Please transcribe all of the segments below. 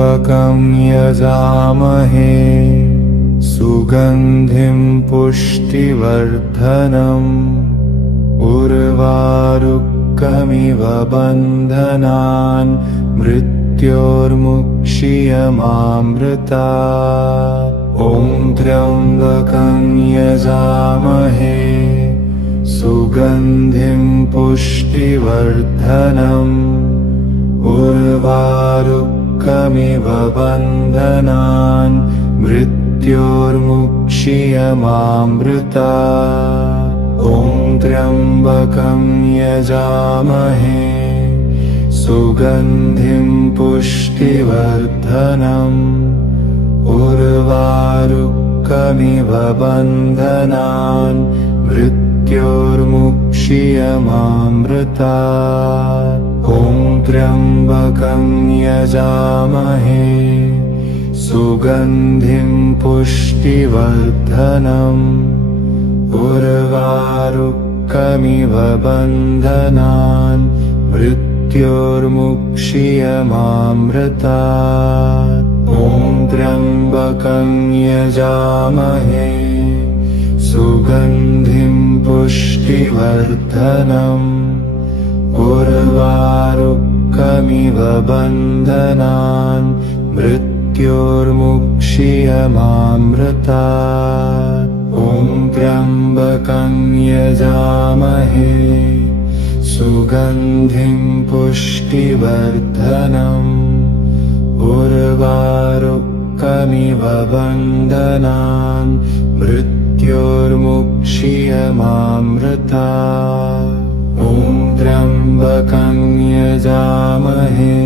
त्र्यम्बकं यजामहे सुगन्धिं पुष्टिवर्धनम् उर्वारुकमिव बन्धनान् मृत्योर्मुक्षीयमामृतात्। ॐ त्र्यम्बकं यजामहे सुगन्धिं पुष्टिवर्धनम् उर्वारुकमिव बन्धनान् मृत्योर्मुक्षीयमामृतात्। ॐ त्र्यम्बकं यजामहे सुगन्धिं पुष्टिवर्धनम् उर्वारुकमिव बन्धनान् मृत्योर्मुक्षीयमामृतात्। ॐ त्र्यम्बकं यजामहे सुगन्धिं पुष्टिवर्धनम् उर्वारुकमिव बन्धनान् मृत्योर्मुक्षीयमामृतात्। ॐ त्र्यम्बकं यजामहे सुगन्धिं पुष्टिवर्धनम् उर्वारुकमिव बन्धनान् मृत्योर्मुक्षीयमामृतात्। ॐ त्र्यम्बकं यजामहे सुगन्धिं पुष्टिवर्धनम् उर्वारुकमिव बन्धनान् मृत्योर्मुक्षीयमामृतात्। ॐ त्र्यम्बकं यजामहे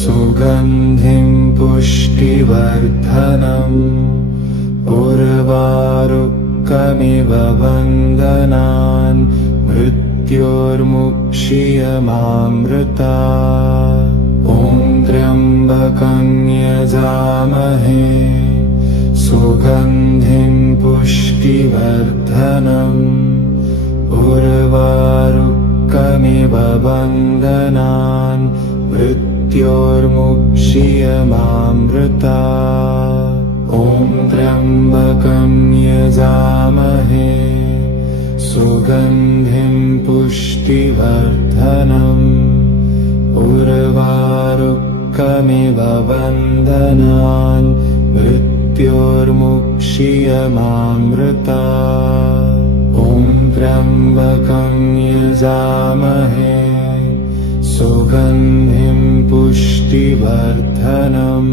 सुगन्धिं पुष्टिवर्धनम् उर्वारुकमिव बन्धनान् मृत्योर्मुक्षीयमामृतात्। ॐ त्र्यम्बकं यजामहे सुगन्धिं पुष्टिवर्धनम् उर्वारुकमिव बन्धनान् मृत्योर्मुक्षीयमामृतात्। ॐ त्र्यम्बकं यजामहे सुगन्धिं पुष्टिवर्धनम् उर्वारुकमिव बन्धनान् मृत्योर्मुक्षीयमामृतात्। ॐ त्र्यम्बकं यजामहे सुगन्धिं पुष्टिवर्धनम्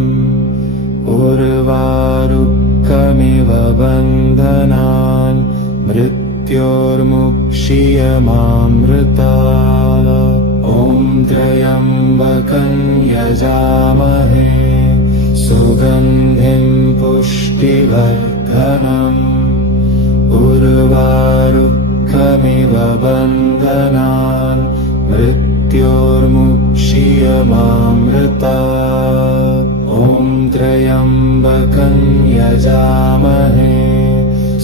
उर्वारुकमिव बन्धनान् मृत्योर्मुक्षीयमामृतात्। ॐ त्र्यम्बकं यजामहे सुगन्धिं पुष्टिवर्धनम् उर्वारुकमिव बन्धनान् मृत्योर्मुक्षीयमामृतात्। ॐ त्र्यम्बकं यजामहे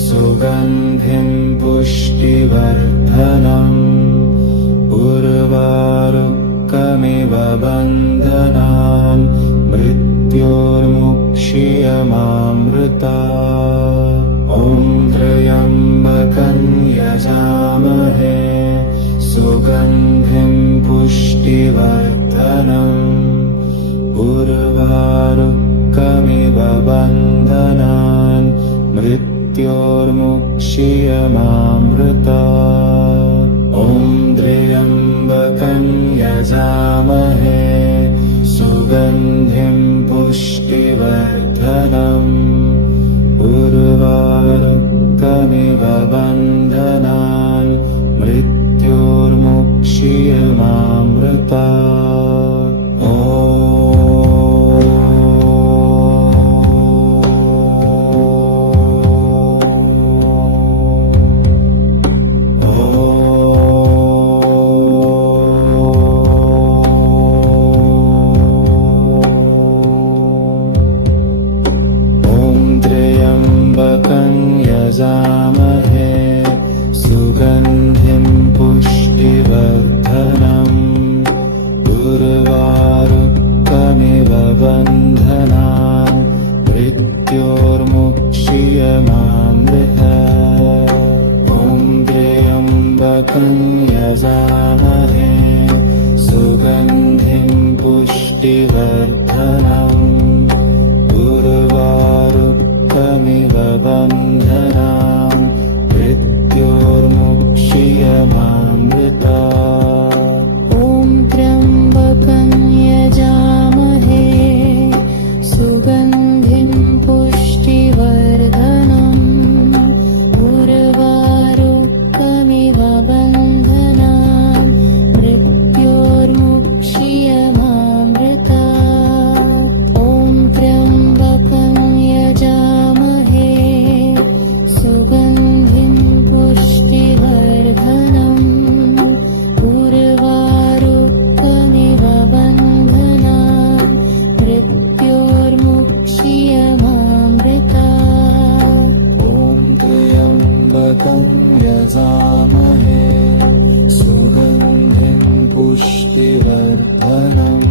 सुगन्धिं पुष्टिवर्धनम् उर्वारुकमिव बन्धनान् मृत्योर्मुक्षीयमामृतात्। ॐ त्र्यम्बकं यजामहे सुगन्धिं पुष्टिवर्धनम् उर्वारुकमिव बन्धनान् मृत्योर्मुक्षीयमामृतात्। ॐ त्र्यम्बकं यजामहे सुगन्धिं पुष्टिवर्धनम् उर्वारुकमिव बन्धनान् मृत्योर्मुक्षीयमामृतात्। यजामहे सुगन्धिं पुष्टिवर्धनम् उर्वारुकमिव त्र्यम्बकं यजामहे सुगन्धिं पुष्टिवर्धनम् उर्वारुकमिव बन्धनान् मृत्योर्मुक्षीयमामृतात्। ॐ त्र्यम्बकं यजामहे सुगन्धिं पुष्टिवर्धनम् उर्वारुकमिव बन्धनान् मृत्योर्मुक्षीयमामृतात्। ॐ त्र्यम्बकं यजामहे सुगन्धिं पुष्टिवर्धनम्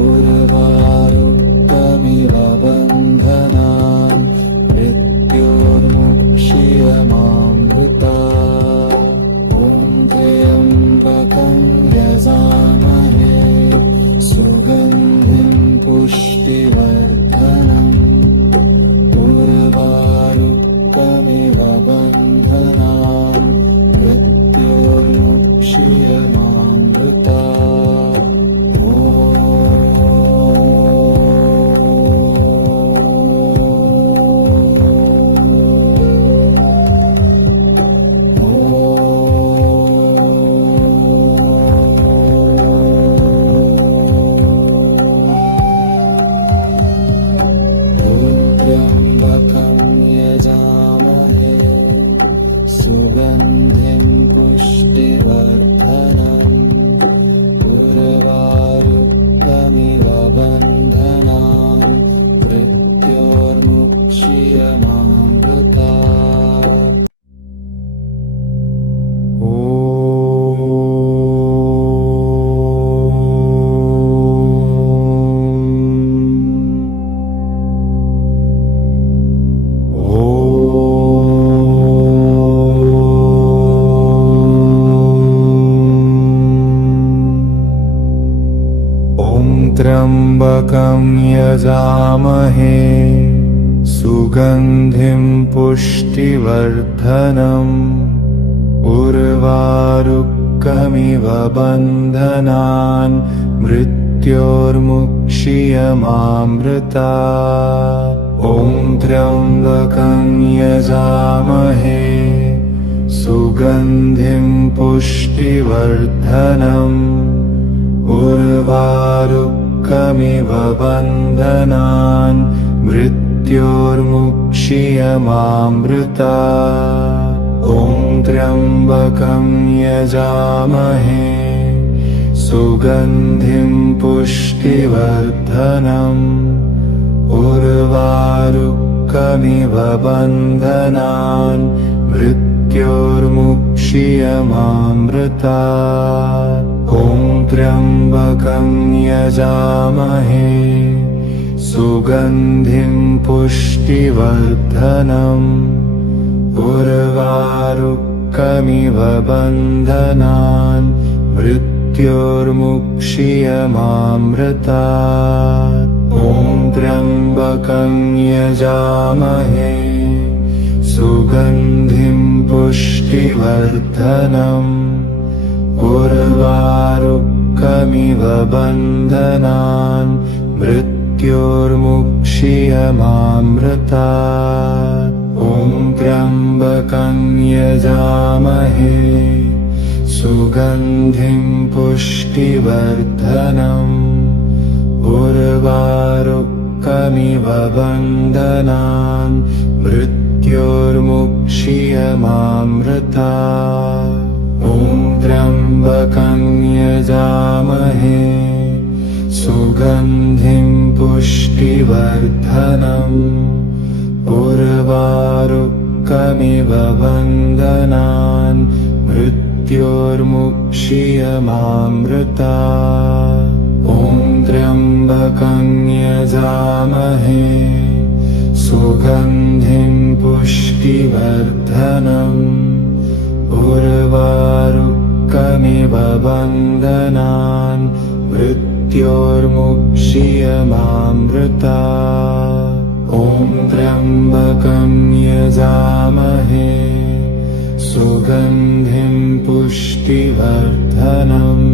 उर्वारुकमिव बन्धनान् मृत्योर्मुक्षीयमामृतात्। ॐ त्र्यम्बकं यजामहे सुगन्धिं पुष्टिवर्धनम् उर्वारुकमिव बन्धनान् मृत्योर्मुक्षीयमामृतात्। ॐ त्र्यम्बकं यजामहे सुगन्धिं पुष्टिवर्धनम् उर्वारुकमिव बन्धनान् मृत्योर्मुक्षीयमामृतात्। त्र्यम्बकं यजामहे सुगन्धिं पुष्टिवर्धनम् उर्वारुकमिव बन्धनान् मृत्योर्मुक्षीयमामृतात्। त्र्यम्बकं यजामहे सुगन्धिं पुष्टिवर्धनम् उर्वारुकमिव बन्धनान् मृत्योर्मुक्षीयमामृतात्। ॐ त्र्यम्बकं यजामहे सुगन्धिं पुष्टिवर्धनम् उर्वारुकमिव बन्धनान् मृत्योर्मुक्षीयमामृतात्। ॐ त्र्यम्बकं यजामहे सुगन्धिं पुष्टिवर्धनम् उर्वारुकमिव बन्धनान् मृत्योर्मुक्षीयमामृतात्। ॐ त्र्यम्बकं यजामहे सुगन्धिं पुष्टिवर्धनम् उर्वारुकमिव बन्धनान् मृत्योर्मुक्षीयमामृतात्। ॐ त्र्यम्बकं यजामहे सुगन्धिं पुष्टिवर्धनम् उर्वारुकमिव बन्धनान् मृत्योर्मुक्षीयमामृतात्। ॐ त्र्यम्बकं यजामहे सुगन्धिं पुष्टिवर्धनम् उर्वारुकमिव बन्धनान् मृत्योर्मुक्षीयमामृतात्। ॐ त्र्यम्बकं यजामहे सुगन्धिं पुष्टिवर्धनम् उर्वारुकमिव बन्धनान् मृत्योर्मुक्षीयमामृतात्। ॐ त्र्यम्बकं यजामहे सुगन्धिं पुष्टिवर्धनम् उर्वारुकमिव उर्वारुकमिव बन्धनान् मृत्योर्मुक्षीयमामृता ॐ त्र्यम्बकं यजामहे सुगन्धिं पुष्टिवर्धनम्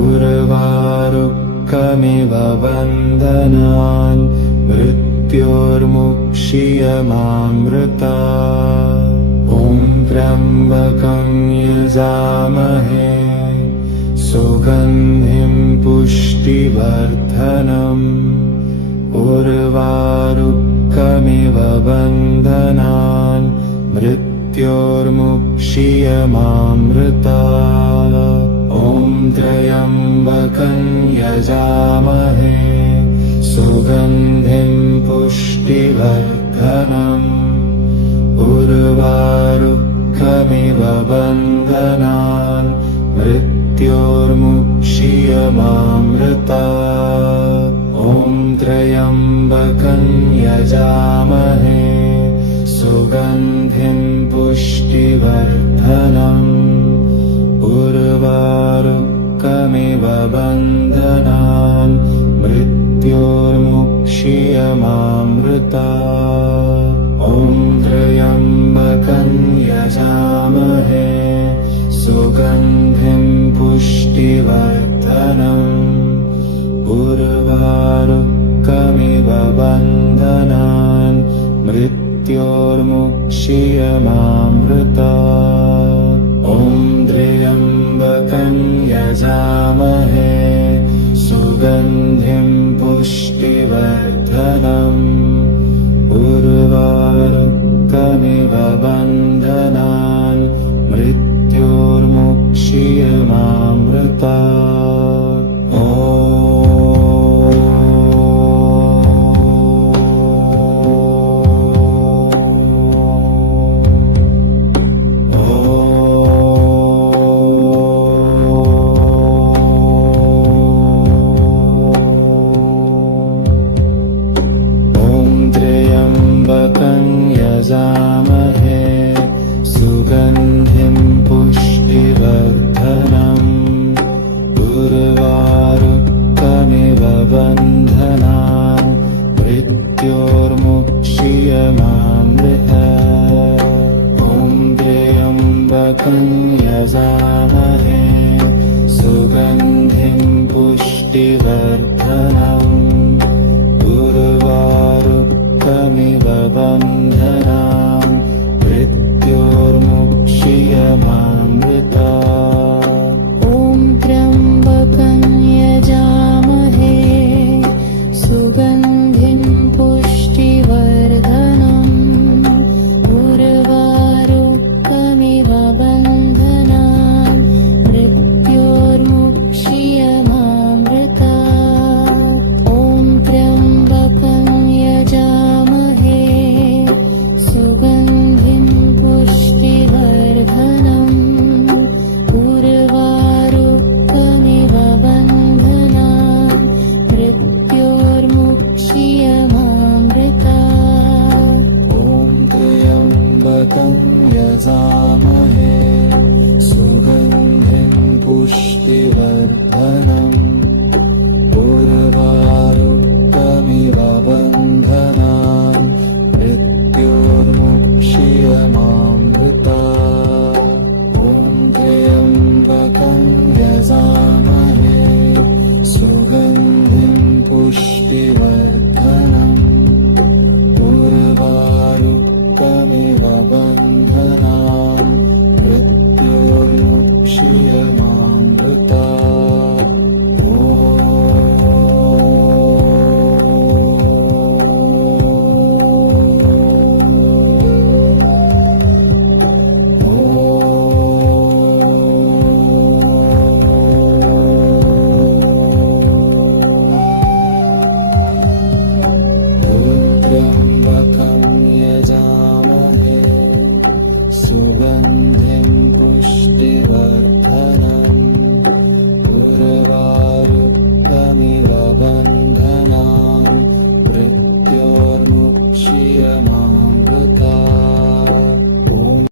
उर्वारुकमिव बन्धनान् मृत्योर्मुक्षीयमामृता ॐ त्र्यम्बकं यजामहे सुगन्धिं पुष्टिवर्धनम् उर्वारुकमिव बन्धनान् मृत्योर्मुक्षीयमामृता ॐ त्र्यम्बकं यजामहे सुगन्धिं पुष्टिवर्धनम् उर्वारुकमिव बन्धनान् मृत्योर्मुक्षीयमामृता ॐ त्र्यम्बकं यजामहे सुगन्धिं पुष्टिवर्धनम् उर्वारुकमिव बन्धनान् मृत्योर्मुक्षीयमामृता ॐ त्र्यम्बकं यजामहे सुगन्धिं पुष्टिवर्धनम् उर्वारुकमिव बन्धनान् मृत्योर्मुक्षीयमामृता ॐ त्र्यम्बकं यजामहे सुगन्धिं पुष्टिवर्धनम् उर्वारुकमिव बन्धनान् मृत्योर्मुक्षीयमामृता यजामहे सुगन्धिं पुष्टिवर्धनम् उर्वारुकमिव बन्धनान् मृत्योर्मुक्षीयमामृता ॐ त्र्यम्बकं यजामहे सुगन्धिं पुष्टिवर्धनम् उर्वारुकमिव बन्धनान् मृत्योर्मुक्षीयमामृता ॐ त्र्यम्बकं यजामहे सुगन्धिं पुष्टिवर्धनम् उर्वारुकमिव बन्धनान् मृत्योर्मुक्षीयमामृता ॐ त्र्यम्बकं यजामहे सुगन्धिं पुष्टिवर्धनम् उर्वारुकमिव बन्धनान् मृत्योर्मुक्षीयमामृता ॐ त्र्यम्बकं यजामहे सुगन्धिं पुष्टिवर्धनम् उर्वारुकमिव बन्धनान् मृत्योर्मुक्षीयमामृता ॐ त्र्यम्बकं यजामहे सुगन्धिं पुष्टिवर्धनम् उर्वारुकमिव बन्धनान् मृत्योर्मुक्षीयमामृता त्र्यम्बकं यजामहे सुगन्धिं पुष्टिवर्धनम् उर्वारुकमिव बन्धनान्